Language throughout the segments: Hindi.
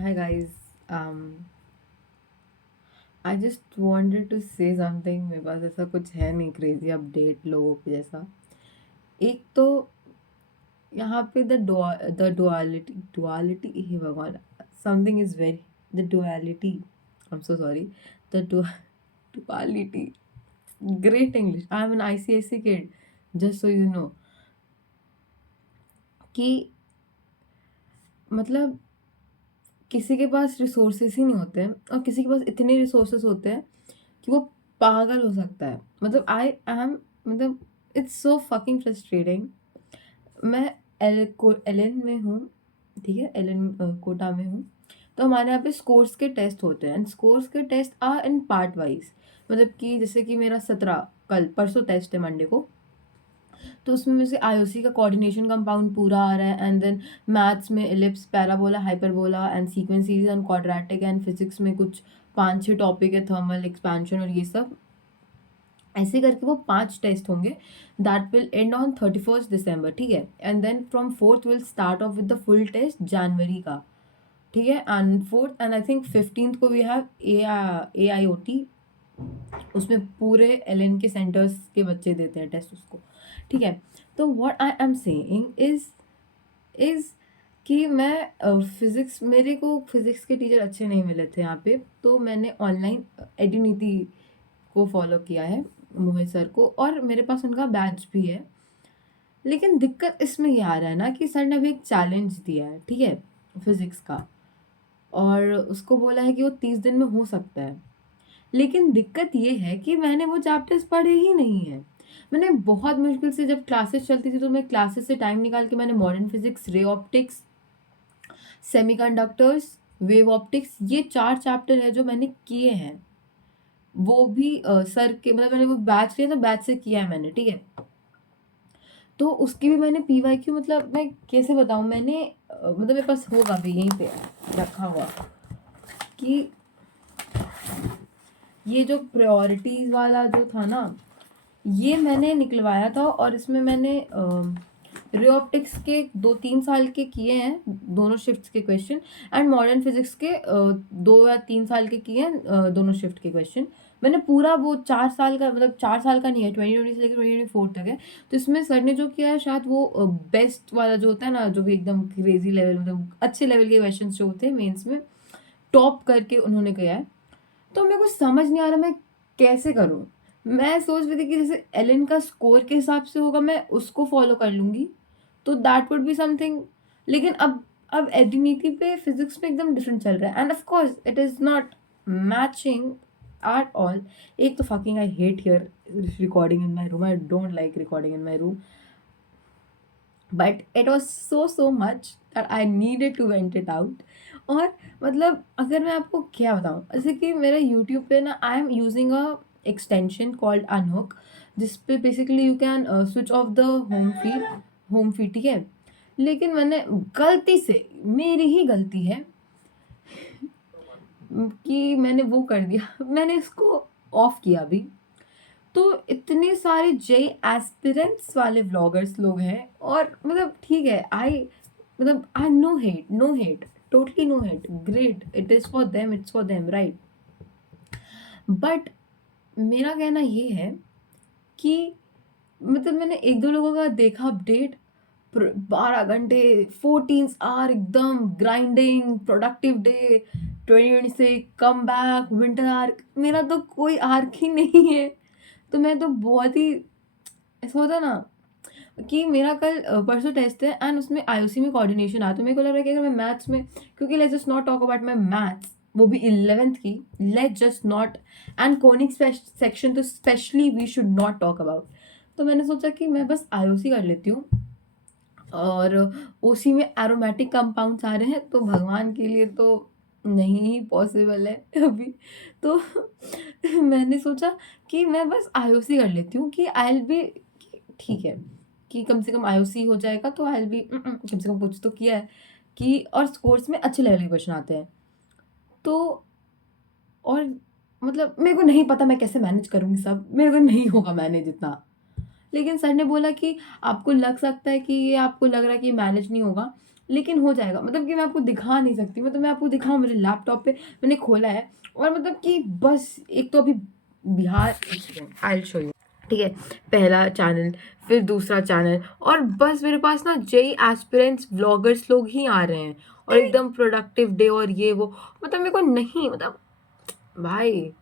Hi guys. I just wanted to say something. मेरे पास ऐसा कुछ है नहीं क्रेजी अपडेट लोगों के जैसा. एक तो यहाँ पे द डुअलिटी हे भगवान, something is very the duality. I am so sorry. The duality. Great English. I am an ICSE kid, just so you know. कि मतलब किसी के पास रिसोर्सेस ही नहीं होते हैं और किसी के पास इतने रिसोर्सेस होते हैं कि वो पागल हो सकता है. मतलब आई एम मतलब इट्स सो फकिंग फ्रस्ट्रेटिंग. मैं एलन में हूँ. ठीक है, एलन कोटा में हूँ. तो हमारे यहाँ पे स्कोर्स के टेस्ट होते हैं एंड स्कोर्स के test are in part wise. मतलब कि जैसे कि मेरा 17 कल परसों टेस्ट है मंडे को. तो उसमें मुझे IOC का कोऑर्डिनेशन कंपाउंड पूरा आ रहा है एंड देन मैथ्स में ellipse, parabola, hyperbola and sequence series and quadratic and physics में कुछ 5-6 टॉपिक है, थर्मल एक्सपेंशन और ये सब. ऐसे करके वो 5 टेस्ट होंगे. That will end on 31 December. ठीक है, and then from 4th will start off with the full test जनवरी का. ठीक है, and 4th and I think 15th को वी हैव AIOT. उसमें पूरे LN के सेंटर्स के बच्चे देते हैं टेस्ट उसको. ठीक है, तो what I am saying is कि मैं फिज़िक्स, मेरे को फिज़िक्स के टीचर अच्छे नहीं मिले थे यहाँ पे, तो मैंने ऑनलाइन एड्यूनीति को फॉलो किया है, मोहित सर को, और मेरे पास उनका बैच भी है. लेकिन दिक्कत इसमें ये आ रहा है ना कि सर ने अभी एक चैलेंज दिया है, ठीक है, फिज़िक्स का, और उसको बोला है कि वो 30 दिन में हो सकता है. लेकिन दिक्कत ये है कि मैंने वो चैप्टर्स पढ़े ही नहीं है. मैंने बहुत मुश्किल से, जब क्लासेस चलती थी तो मैं क्लासेस से टाइम निकाल के मैंने modern physics, ray optics, semiconductors, wave optics, ये 4 चैप्टर है जो मैंने किए हैं. वो भी सर के, मतलब मैंने वो बैच लिया था, बैच से किया है मैंने. ठीक है, तो उसकी भी मैंने PYQ, मतलब मैं कैसे बताऊँ, मैंने मतलब मेरे पास होगा भी यहीं पे रखा हुआ कि ये जो प्रायोरिटीज़ वाला जो था ना, ये मैंने निकलवाया था और इसमें मैंने रे ऑप्टिक्स के 2-3 साल के किए हैं, दोनों शिफ्ट्स के क्वेश्चन, एंड मॉडर्न फिजिक्स के 2 या 3 साल के किए हैं, दोनों शिफ्ट के क्वेश्चन. मैंने पूरा वो 4 साल का, मतलब 4 साल का नहीं है, 2020 से लेकर 2024 तक है. तो इसमें सर ने जो किया है शायद वो बेस्ट वाला जो होता है ना, जो भी एकदम क्रेजी लेवल, मतलब अच्छे लेवल के क्वेश्चन जो होते हैं मेंस में, टॉप करके उन्होंने किया है. तो मेरे को समझ नहीं आ रहा मैं कैसे करूँ. मैं सोच रही थी कि जैसे एलन का स्कोर के हिसाब से होगा, मैं उसको फॉलो कर लूँगी, तो दैट वुड बी समथिंग. लेकिन अब एडिनिटी पे फिजिक्स में एकदम डिफरेंट चल रहा है and of course it is not matching at all. एक तो fucking I hate here recording in my room. I don't like recording in my room, but it was so much that I needed to vent it out. और मतलब अगर मैं आपको क्या बताऊँ, जैसे कि मेरा यूट्यूब पे ना, I am using a extension called अनहुक, जिस पे basically you can switch off the home feed. ठीक है, लेकिन मैंने गलती से, मेरी ही गलती है कि मैंने वो कर दिया, मैंने इसको ऑफ किया अभी. तो इतने सारे जेई एस्पिरेंट्स वाले व्लॉगर्स लोग हैं, और मतलब ठीक है, I no hate, totally no hate, great, it is for them, it's for them, right. But मेरा कहना ये है कि मतलब मैंने 1-2 लोगों का देखा अपडेट, 12 घंटे, 14 आवर एकदम grinding productive day, 2026 come back, winter arc. मेरा तो कोई आर्क ही नहीं है. तो मैं तो बहुत ही, ऐसा होता ना कि मेरा कल परसों टेस्ट है एंड उसमें IOC में कोऑर्डिनेशन आया, तो मेरे को लग रहा है कि अगर मैं मैथ्स में, क्योंकि let's just not talk about my maths, वो भी 11th की, let's just not, and conic section तो specially we should not talk about. तो मैंने सोचा कि मैं बस IOC कर लेती हूँ, और OC में एरोमेटिक कंपाउंड्स आ रहे हैं, तो भगवान के लिए तो नहीं ही पॉसिबल है अभी. तो मैंने सोचा कि मैं बस IOC कर लेती हूँ कि आई विल बी, ठीक है, कि कम से कम IOC हो जाएगा, तो आई विल बी, कम से कम कुछ तो किया है कि, और स्कोर्स में अच्छे लेवल के क्वेश्चन आते हैं. तो और मतलब मेरे को नहीं पता मैं कैसे मैनेज करूँगी सब, मेरे को नहीं होगा मैनेज इतना. लेकिन सर ने बोला कि आपको लग सकता है कि ये, आपको लग रहा है कि मैनेज नहीं होगा, लेकिन हो जाएगा। मतलब कि मैं आपको दिखा नहीं सकती, मतलब मैं आपको दिखाऊँ मेरे लैपटॉप पे मैंने खोला है और मतलब कि बस एक तो अभी Bihar I will show you, ठीक है, पहला चैनल, फिर दूसरा चैनल, और बस मेरे पास ना जेई एस्पिरेंट्स व्लॉगर्स लोग ही आ रहे हैं और एकदम प्रोडक्टिव डे और ये वो, मतलब मेरे को नहीं, मतलब भाई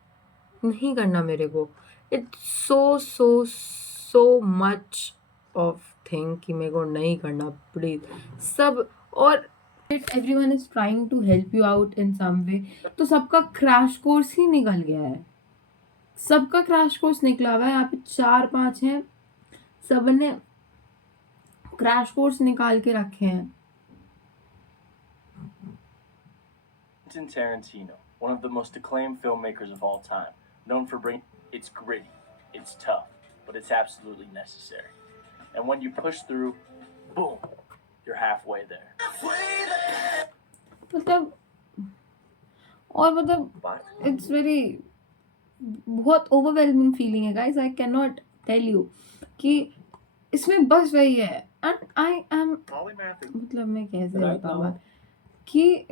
नहीं करना मेरे को। It's so so so much of thing कि मेरे को नहीं करना प्लीज सब। और everyone is trying to help you out in some way, तो सबका क्रैश कोर्स ही निकल गया है, सबका क्रैश कोर्स निकला हुआ है। यहाँ पे 4-5 हैं, सबने क्रैश कोर्स निकाल के रखे हैं। Quentin Tarantino, one of the most acclaimed filmmakers of all time, known for bringing it's gritty, it's tough, but it's absolutely necessary. And when you push through, boom, you're halfway there. मतलब और मतलब What? इट्स वेरी बहुत ओवरवेलमिंग फीलिंग है guys, I can not tell you कि इसमें बस वही है। एंड आई एम, मतलब मैं कैसे बताऊँ कि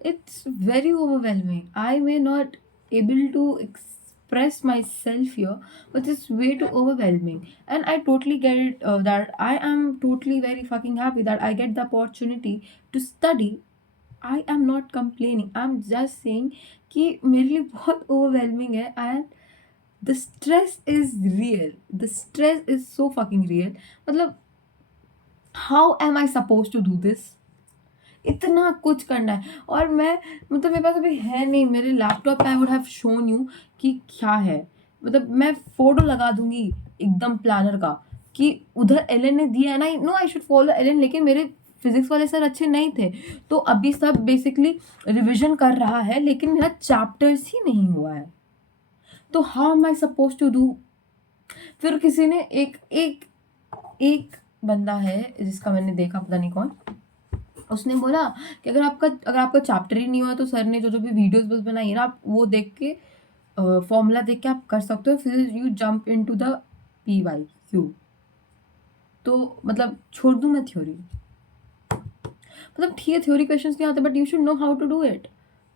it's very overwhelming. I may not able to express myself here, but it's way too overwhelming. And I totally get it, that I am totally very fucking happy that I get the opportunity to study. I am not complaining. I'm just saying कि मेरे लिए बहुत overwhelming है and the stress is real. The stress is so fucking real. मतलब how am I supposed to do this? इतना कुछ करना है और मैं, मतलब मेरे पास अभी है नहीं मेरे लैपटॉप पे। I would have shown you कि क्या है, मतलब मैं फोटो लगा दूंगी एकदम प्लानर का कि उधर एलन ने दिया है ना, no I should follow Allen, लेकिन मेरे फिजिक्स वाले सर अच्छे नहीं थे, तो अभी सब बेसिकली रिविजन कर रहा है लेकिन मेरा चैप्टर्स ही नहीं हुआ है, तो how am I suppose to do. फिर किसी ने एक बंदा है जिसका मैंने देखा, पता नहीं कौन, उसने बोला कि अगर आपका चैप्टर ही नहीं हुआ तो सर ने जो भी वीडियोस बस बनाई है ना, आप वो देख के फॉर्मूला देख के आप कर सकते हो, फिर you jump into the PYQ। तो मतलब छोड़ दूँ मैं थ्योरी, मतलब ठीक है थ्योरी क्वेश्चंस नहीं आते but you should know how to do it,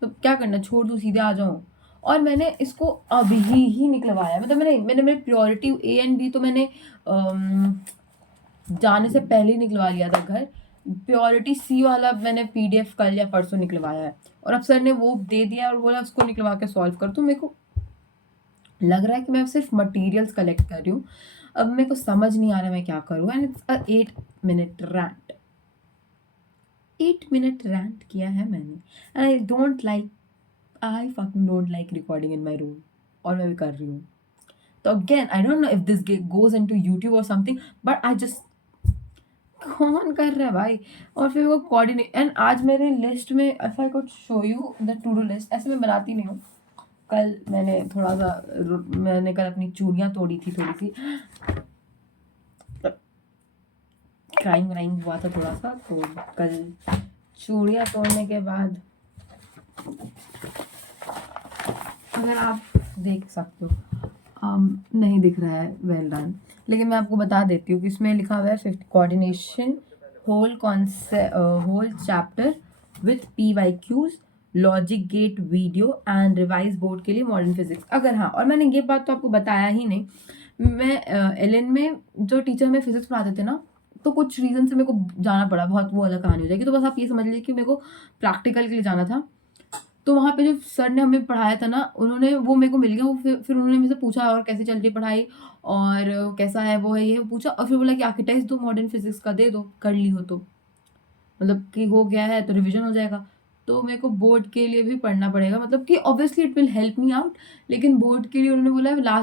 तो क्या करना, छोड़ दूँ सीधे आ जाऊँ। और मैंने इसको अभी ही निकलवाया, मतलब मैंने मेरी प्रियोरिटी A and B तो मैंने जाने से पहले ही निकलवा लिया था घर। प्योरिटी C वाला मैंने PDF कल या परसों निकलवाया है और अब सर ने वो दे दिया और बोला उसको निकलवा के सॉल्व कर। तो मेरे को लग रहा है कि मैं सिर्फ मटेरियल्स कलेक्ट कर रही हूँ, अब मेरे को समझ नहीं आ रहा मैं क्या करूँ। And it's a 8-minute rant, 8-minute rant किया है मैंने। And I fucking don't like recording in my room, और मैं भी कर रही हूँ। तो again I don't know if this goes into YouTube और समथिंग, बट आई जस्ट, कौन कर रहा है भाई। और फिर वो कोऑर्डिनेट, एंड आज मेरे लिस्ट में if I could show you the two do list, ऐसे मैं बनाती नहीं हूँ। कल मैंने थोड़ा सा, मैंने कल अपनी चूड़ियाँ तोड़ी थी, थोड़ी सी क्राइम व्राइम हुआ था थोड़ा सा, तो कल चूड़ियाँ तोड़ने के बाद अगर आप देख सकते हो, नहीं दिख रहा है, वेल डन, लेकिन मैं आपको बता देती हूँ कि इसमें लिखा हुआ है 50 coordination whole concept whole chapter with PYQs, logic gate video and revise board के लिए मॉडर्न फिजिक्स। अगर हाँ, और मैंने ये बात तो आपको बताया ही नहीं, मैं LN में जो टीचर हमें फिजिक्स पढ़ाते थे ना, तो कुछ रीज़न से मेरे को जाना पड़ा, बहुत वो अलग कहानी हो जाएगी, तो बस आप ये समझ लीजिए कि मेरे को प्रैक्टिकल के लिए जाना था। तो वहाँ पे जो सर ने हमें पढ़ाया था ना, उन्होंने वो मेरे को मिल गया, वो फिर उन्होंने मुझसे पूछा और कैसे चल रही पढ़ाई और कैसा है वो है ये पूछा, और फिर बोला कि आर्किटेक्ट दो मॉडर्न फिजिक्स का दे दो, कर ली हो तो, मतलब कि हो गया है तो रिवीजन हो जाएगा। तो मेरे को बोर्ड के लिए भी पढ़ना पड़ेगा, मतलब कि obviously it will help me out, लेकिन बोर्ड के लिए उन्होंने बोला लास्ट